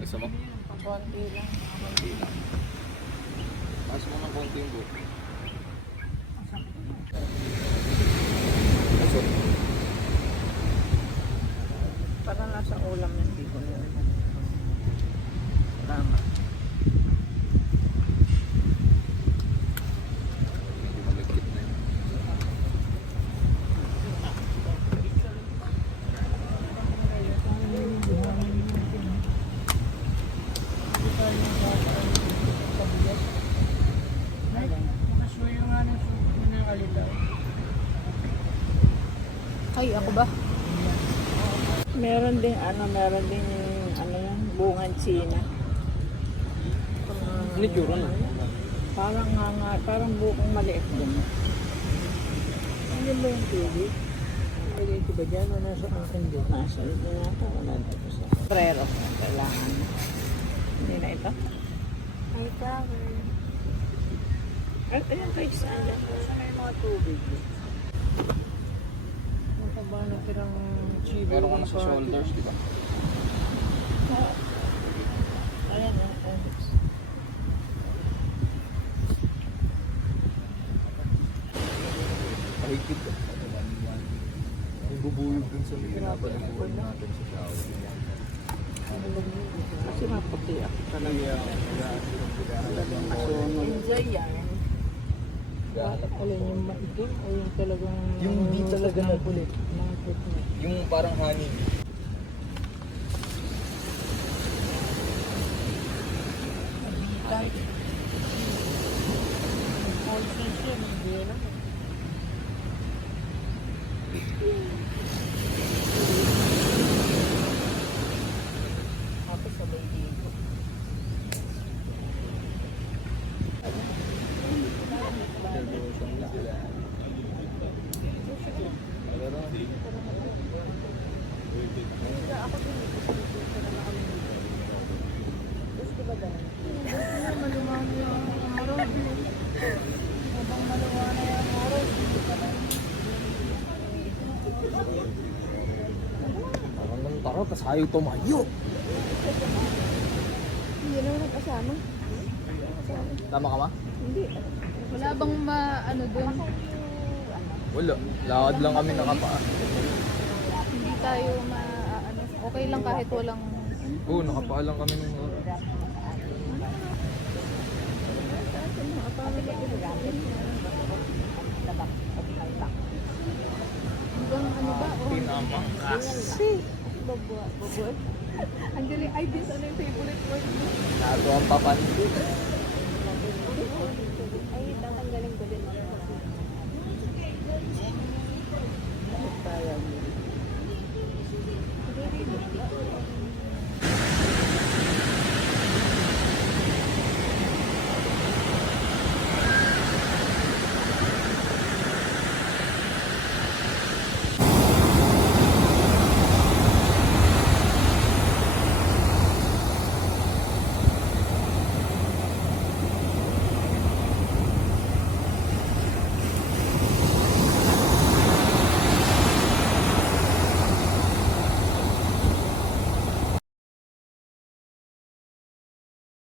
Gusto mo? Konti lang. Konti lang. Mas mo ng konti yung buko. Masok. Parang nasa ulam yung biko yun. Tama. Medyo malagkit na yun. Ay, ako ba? Meron din yan, bungan China. Ano tsura na? Parang bukong maliit din. Ano ba yung tubig? Pwede ito ba dyan o nasa akin dyan? Nasa ito yata, wala dito sa prero. Kailangan. Hindi na ito. Ay, cover. Ay, ayan kayo saan dyan. Saan may mga tubig? Ang taba na tirang chibo. Meron ka na sa shoulders, di ba? Ayan, ayan. Mahigpit ka. May bubuyog dun sa pinapalimuan natin sa shower. Kasi maputi ako talaga. Talagang masunod. Enjoy yan. Alin yung maitim o yung talagang... Yung di talaga na kulit. Mga kulit na. Yung parang honey. All sense yan. Hindi yan lang. Tapos sabay dito. Parang nang taro, tas ayaw tumayo. Hindi naman nagkasama. Tama ka ma? Hindi. Wala bang ano doon? Wala. Lakad lang kami nakapaa. Hindi tayo ano. Okay lang kahit walang... Oo, nakapaa lang kami ng Hanggang ano ba? Oh, pinamakas. babuat. Ang galing. Ay, this ano yung favorite word mo? Nato ang papansin.